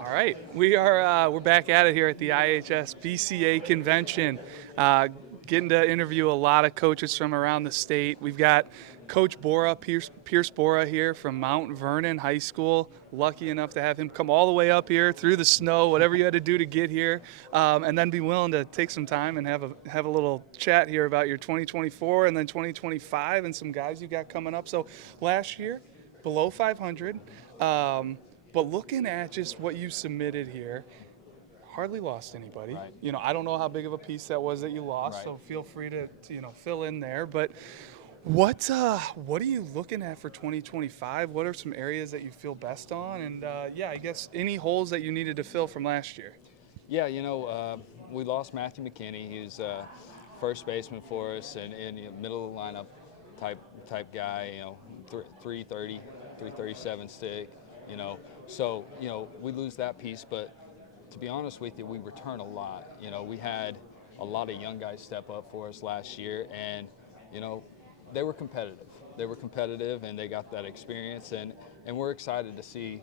All right, we're back at it here at the IHSBCA convention, getting to interview a lot of coaches from around the state. We've got Coach Borah, Pierce Borah here from Mount Vernon High School. Lucky enough to have him come all the way up here through the snow, whatever you had to do to get here, and then be willing to take some time and have a little chat here about your 2024 and then 2025 and some guys you got coming up. So last year, below 500. But looking at just what you submitted here, hardly lost anybody. Right. I don't know how big of a piece that was that you lost, Right. so feel free to fill in there. But what are you looking at for 2025? What are some areas that you feel best on? And I guess any holes that you needed to fill from last year. Yeah, we lost Matthew McKinney. He was first baseman for us and middle of the lineup type guy. 330, 337 stick. So we lose that piece, but to be honest with you, we return a lot. We had a lot of young guys step up for us last year, and they were competitive. They were competitive, and they got that experience, and we're excited to see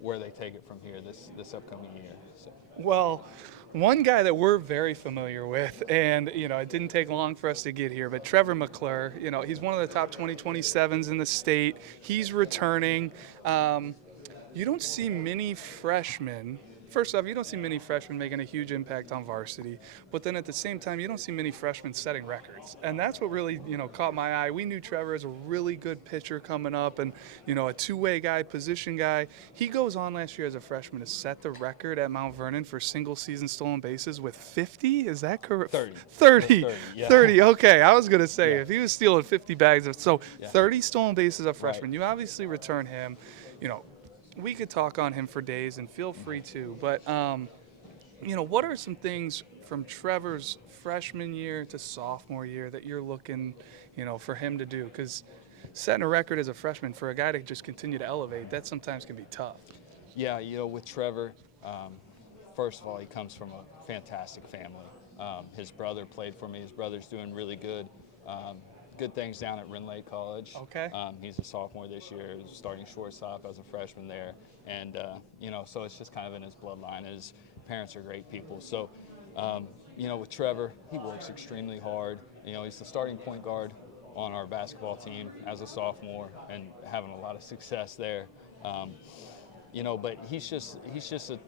where they take it from here this upcoming year. So. Well, one guy that we're very familiar with, and it didn't take long for us to get here, but Trevor McClure, he's one of the top 2027s in the state. He's returning. You don't see many freshmen. First off, you don't see many freshmen making a huge impact on varsity, but then at the same time, you don't see many freshmen setting records. And that's what really, caught my eye. We knew Trevor as a really good pitcher coming up and, a two-way guy, position guy. He goes on last year as a freshman to set the record at Mount Vernon for single-season stolen bases with 50. Is that correct? 30. 30. 30, yeah. 30. Okay, I was going to say, Yeah. if he was stealing 50 bags, Yeah. 30 stolen bases as a freshman. Right. You obviously return him, we could talk on him for days, and feel free to. But, what are some things from Trevor's freshman year to sophomore year that you're looking, for him to do? Because setting a record as a freshman for a guy to just continue to elevate, that sometimes can be tough. Yeah, with Trevor, first of all, he comes from a fantastic family. His brother played for me. His brother's doing really good. Good things down at Rinley College. Okay. He's a sophomore this year, starting shortstop as a freshman there. And, so it's just kind of in his bloodline. His parents are great people. So, with Trevor, he works extremely hard. He's the starting point guard on our basketball team as a sophomore and having a lot of success there. But he's just an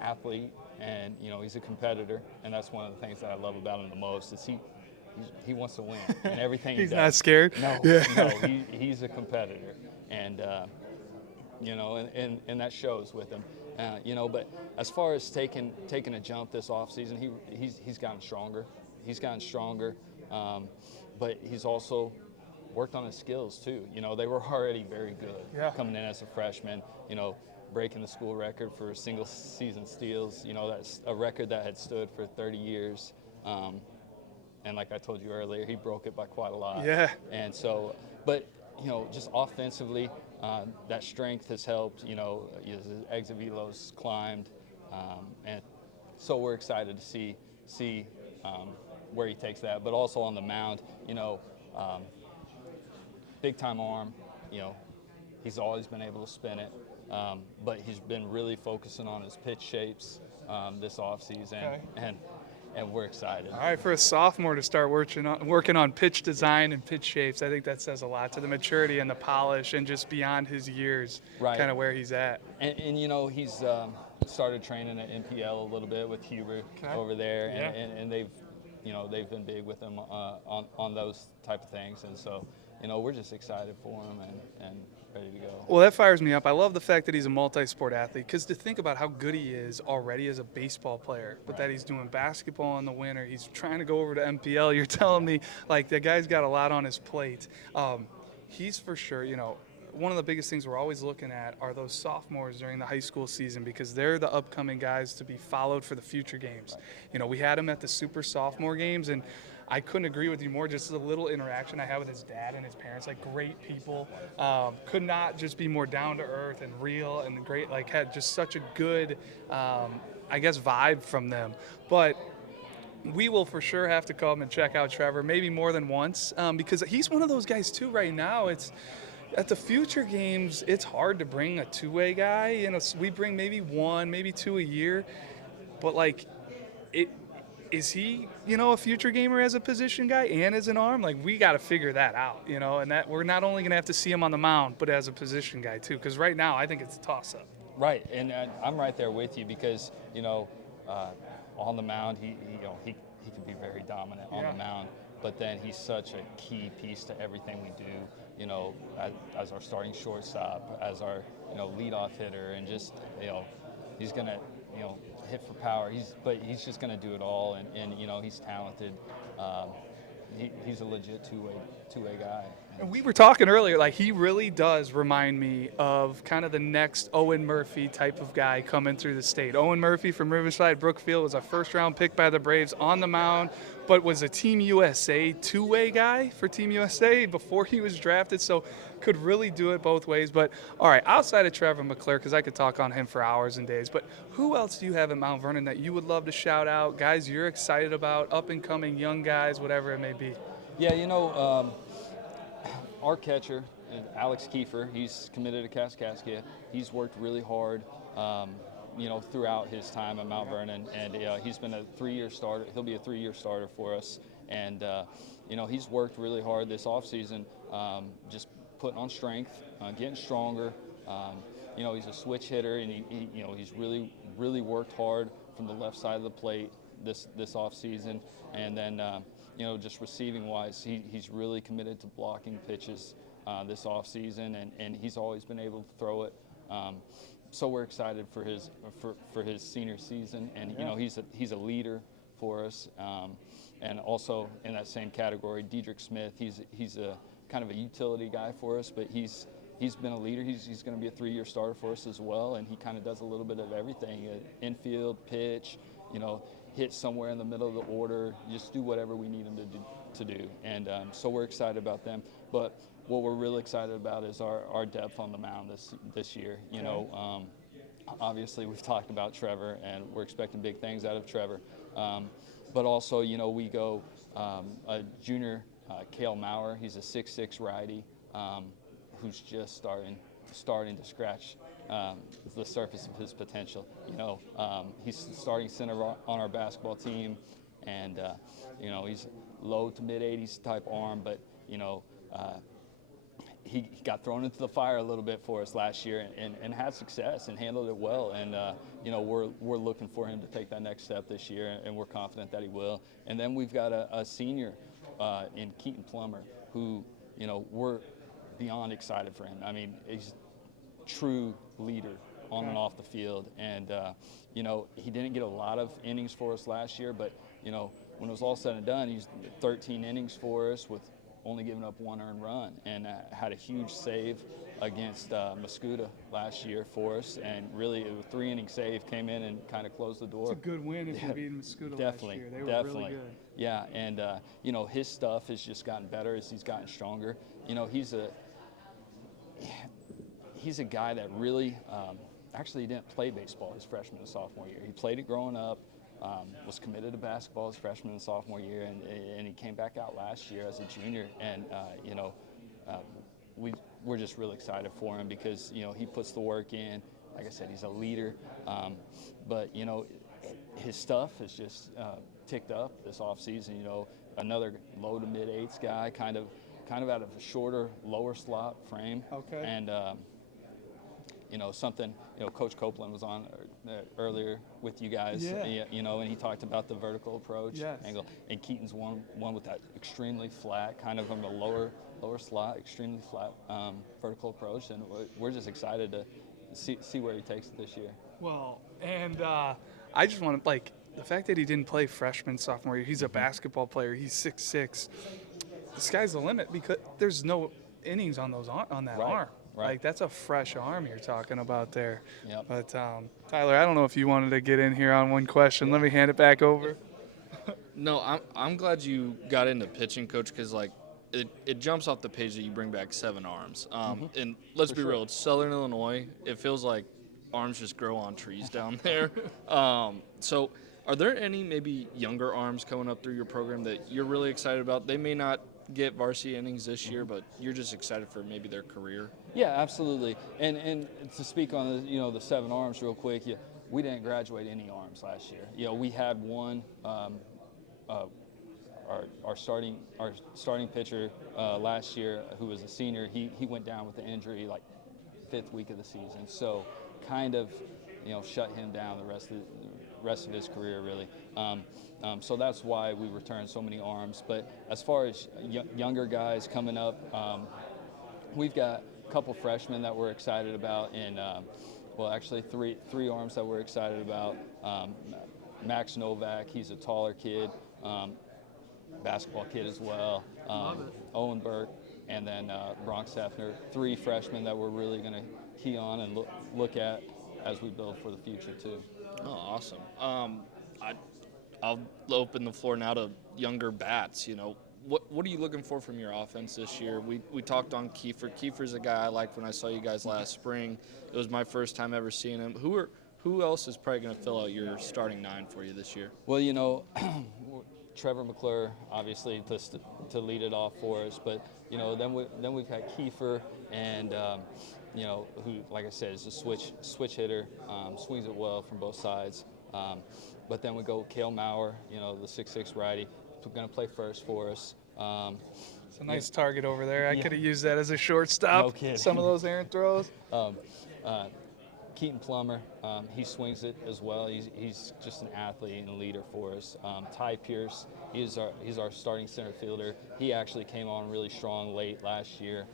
athlete, and, he's a competitor. And that's one of the things that I love about him the most is he wants to win in everything he does. He's not scared? No, Yeah. no, he's a competitor, and and that shows with him. But as far as taking a jump this offseason, he's gotten stronger. He's gotten stronger, but he's also worked on his skills too. They were already very good coming in as a freshman. Breaking the school record for single season steals. That's a record that had stood for 30 years. And like I told you earlier, he broke it by quite a lot. Yeah. And so, but, just offensively, that strength has helped. His exit velos climbed. And so we're excited to see where he takes that. But also on the mound, big-time arm. He's always been able to spin it. But he's been really focusing on his pitch shapes this offseason. Okay. And we're excited. All right, for a sophomore to start working on pitch design and pitch shapes, I think that says a lot to the maturity and the polish and just beyond his years, Right. kind of where he's at. And he's started training at NPL a little bit with Huber over there, Yeah. and they've been big with him on those type of things, and so we're just excited for him and ready to go. Well, that fires me up. I love the fact that he's a multi-sport athlete, because to think about how good he is already as a baseball player, but that he's doing basketball in the winter, he's trying to go over to MPL. You're telling me, like, the guy's got a lot on his plate. He's for sure, one of the biggest things we're always looking at are those sophomores during the high school season, because they're the upcoming guys to be followed for the future games. We had him at the super sophomore games, and I couldn't agree with you more. Just a little interaction I had with his dad and his parents, like great people. Could not just be more down to earth and real and great, like had just such a good, vibe from them. But we will for sure have to come and check out Trevor, maybe more than once, because he's one of those guys too right now. at the future games, it's hard to bring a two-way guy. We bring maybe one, maybe two a year, but like, it is he, a future gamer as a position guy and as an arm? Like, we got to figure that out, and that we're not only going to have to see him on the mound, but as a position guy too. Because right now, I think it's a toss-up. Right, and I'm right there with you because on the mound he can be very dominant on the mound, but then he's such a key piece to everything we do. As our starting shortstop, as our leadoff hitter, and just he's gonna hit for power. He's just gonna do it all, and he's talented. He's a legit two-way guy. And we were talking earlier, like, he really does remind me of kind of the next Owen Murphy type of guy coming through the state. Owen Murphy from Riverside Brookfield was a first-round pick by the Braves on the mound, but was a Team USA two-way guy for Team USA before he was drafted, so could really do it both ways. But, all right, outside of Trevor McClure, because I could talk on him for hours and days, but who else do you have at Mount Vernon that you would love to shout out, guys you're excited about, up-and-coming young guys, whatever it may be? Yeah, our catcher, Alex Kiefer, he's committed to Kaskaskia. He's worked really hard, throughout his time at Mount Vernon, and he's been a 3-year starter. He'll be a 3-year starter for us, and he's worked really hard this offseason, just putting on strength, getting stronger. He's a switch hitter, and he's really worked hard from the left side of the plate this offseason, and then. Just receiving-wise, he's really committed to blocking pitches this offseason, and he's always been able to throw it. So we're excited for his senior season, and he's a leader for us. And also in that same category, Diedrich Smith, he's a kind of a utility guy for us, but he's been a leader. He's going to be a 3-year starter for us as well, and he kind of does a little bit of everything: infield, pitch, hit somewhere in the middle of the order, just do whatever we need him to do. And so we're excited about them. But what we're really excited about is our depth on the mound this year. Obviously we've talked about Trevor, and we're expecting big things out of Trevor. But also, we go a junior, Cale Maurer. He's a 6'6" righty who's just starting to scratch the surface of his potential. He's starting center on our basketball team, and he's low to mid 80s type arm, but he got thrown into the fire a little bit for us last year, and had success and handled it well. And we're looking for him to take that next step this year, and we're confident that he will. And then we've got a senior in Keaton Plummer, who we're beyond excited for him. I mean, he's true leader on and off the field, and he didn't get a lot of innings for us last year, but when it was all said and done, he's 13 innings for us with only giving up 1 earned run, and had a huge save against Mascoutah last year for us, and really it was a 3-inning save, came in and kind of closed the door. It's a good win if you're beating Mascoutah last year. They were Definitely. Really good. Yeah, and his stuff has just gotten better as he's gotten stronger. He's a guy that really actually didn't play baseball his freshman and sophomore year. He played it growing up, was committed to basketball his freshman and sophomore year, and he came back out last year as a junior. And we're just really excited for him because he puts the work in. Like I said, he's a leader, but his stuff has just ticked up this offseason. Another low to mid 8s guy, kind of out of a shorter, lower slot frame. Okay. And something, Coach Copeland was on earlier with you guys, and he talked about the vertical approach angle. And Keaton's one with that extremely flat, kind of on the lower slot, extremely flat vertical approach. And we're just excited to see where he takes it this year. Well, and I just want to, the fact that he didn't play freshman, sophomore year, he's a basketball player, he's 6'6". The sky's the limit because there's no innings on that arm. Right. That's a fresh arm you're talking about there. Yep. But Tyler, I don't know if you wanted to get in here on one question. Let me hand it back over. No, I'm glad you got into pitching, Coach, because it jumps off the page that you bring back 7 arms. And let's be real, it's Southern Illinois. It feels like arms just grow on trees down there. So are there any maybe younger arms coming up through your program that you're really excited about? They may not get varsity innings this year, but you're just excited for maybe their career. Yeah, absolutely. And to speak on the 7 arms real quick, we didn't graduate any arms last year. We had one. Our starting pitcher last year, who was a senior, he went down with an injury like 5th week of the season. So kind of shut him down the rest of his career really. So that's why we returned so many arms. But as far as younger guys coming up, we've got a couple freshmen that we're excited about, and actually three arms that we're excited about. Max Novak, he's a taller kid, basketball kid as well. Owen Burke, and then Bronx Hefner. 3 freshmen that we're really going to key on and look at as we build for the future too. Oh, awesome. I'll open the floor now to younger bats. What are you looking for from your offense this year? We talked on Kiefer. Kiefer's a guy I liked when I saw you guys last spring. It was my first time ever seeing him. Who else is probably going to fill out your starting 9 for you this year? Well, Trevor McClure, obviously, to lead it off for us. But, then we've got Kiefer and, who, like I said, is a switch hitter, swings it well from both sides. But then we go Kale Maurer, the 6'6" righty, who's going to play first for us. It's a nice target over there. I could have used that as a shortstop. No kidding. Some of those errant throws. Keaton Plummer, he swings it as well. He's just an athlete and a leader for us. Ty Pierce, he's our starting center fielder. He actually came on really strong late last year.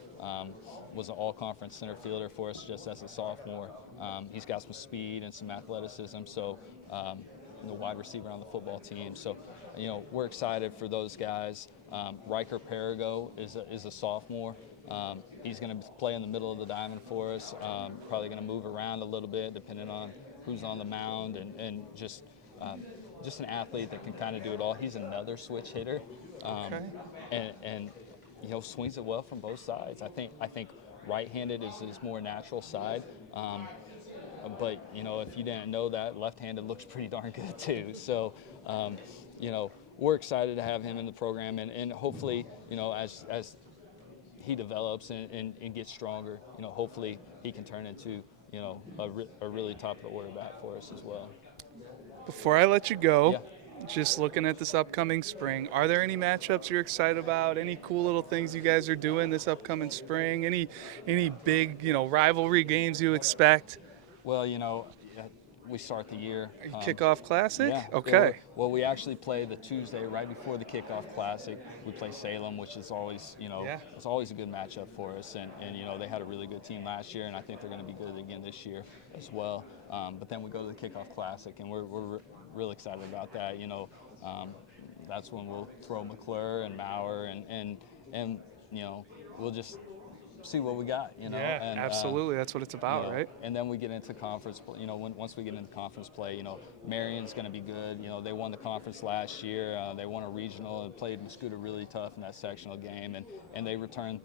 Was an all-conference center fielder for us just as a sophomore. He's got some speed and some athleticism, so the wide receiver on the football team. So, we're excited for those guys. Riker Perigo is a sophomore. He's going to play in the middle of the diamond for us. Probably going to move around a little bit depending on who's on the mound, and just an athlete that can kind of do it all. He's another switch hitter, and swings it well from both sides. I think right-handed is his more natural side. But if you didn't know that, left-handed looks pretty darn good too. So we're excited to have him in the program, and hopefully as he develops and gets stronger, hopefully he can turn into a really top of the order bat for us as well. Before I let you go, Yeah. just looking at this upcoming spring, are there any matchups you're excited about? Any cool little things you guys are doing this upcoming spring? Any big rivalry games you expect? Well, we start the year. Kickoff Classic? Yeah. Okay. Well, we actually play the Tuesday right before the Kickoff Classic. We play Salem, which is always, it's always a good matchup for us. And they had a really good team last year, and I think they're going to be good again this year as well. But then we go to the Kickoff Classic, and we're really excited about that. That's when we'll throw McClure and Maurer, and we'll just see what we got, Yeah, and, absolutely. That's what it's about, right? And then we get into conference, once we get into conference play, Marion's going to be good. They won the conference last year. They won a regional and played Mascouda really tough in that sectional game, and they returned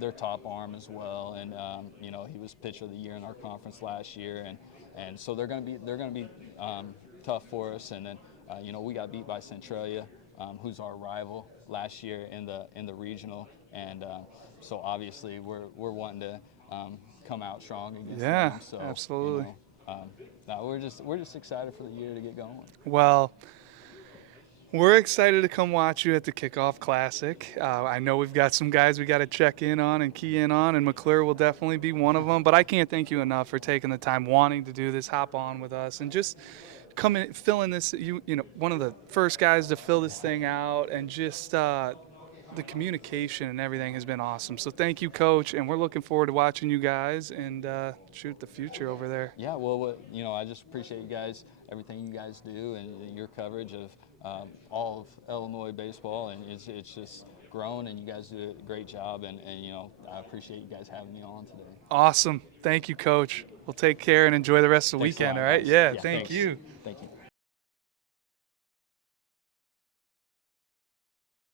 their top arm as well. And he was pitcher of the year in our conference last year, and so they're going to be tough for us. And then we got beat by Centralia, who's our rival last year in the regional, and so obviously we're wanting to come out strong against them. So, absolutely. We're just excited for the year to get going. Well, we're excited to come watch you at the Kickoff Classic. I know we've got some guys we got to check in on and key in on, and McClure will definitely be one of them. But I can't thank you enough for taking the time, wanting to do this, hop on with us, and just come in, fill in this. One of the first guys to fill this thing out, and just the communication and everything has been awesome. So thank you, Coach, and we're looking forward to watching you guys and shoot the future over there. Yeah, well, I just appreciate you guys, everything you guys do, and your coverage of all of Illinois baseball, and it's just grown, and you guys do a great job, and I appreciate you guys having me on today. Awesome. Thank you, Coach. We'll take care and enjoy the rest of the Thanks a weekend, lot, all right? guys. Yeah, Yeah, thank thanks. you. Thank you.